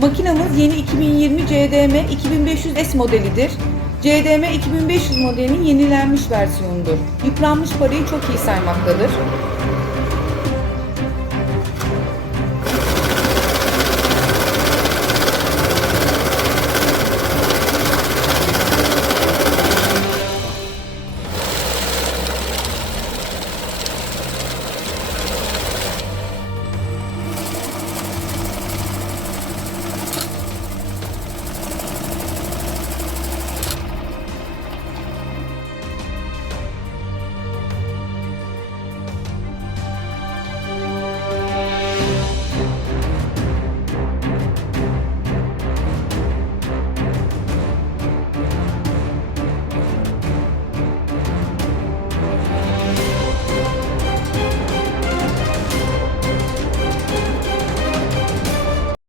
Makinamız yeni 2020 CDM 2500S modelidir. CDM 2500 modelinin yenilenmiş versiyonudur. Yıpranmış parayı çok iyi saymaktadır.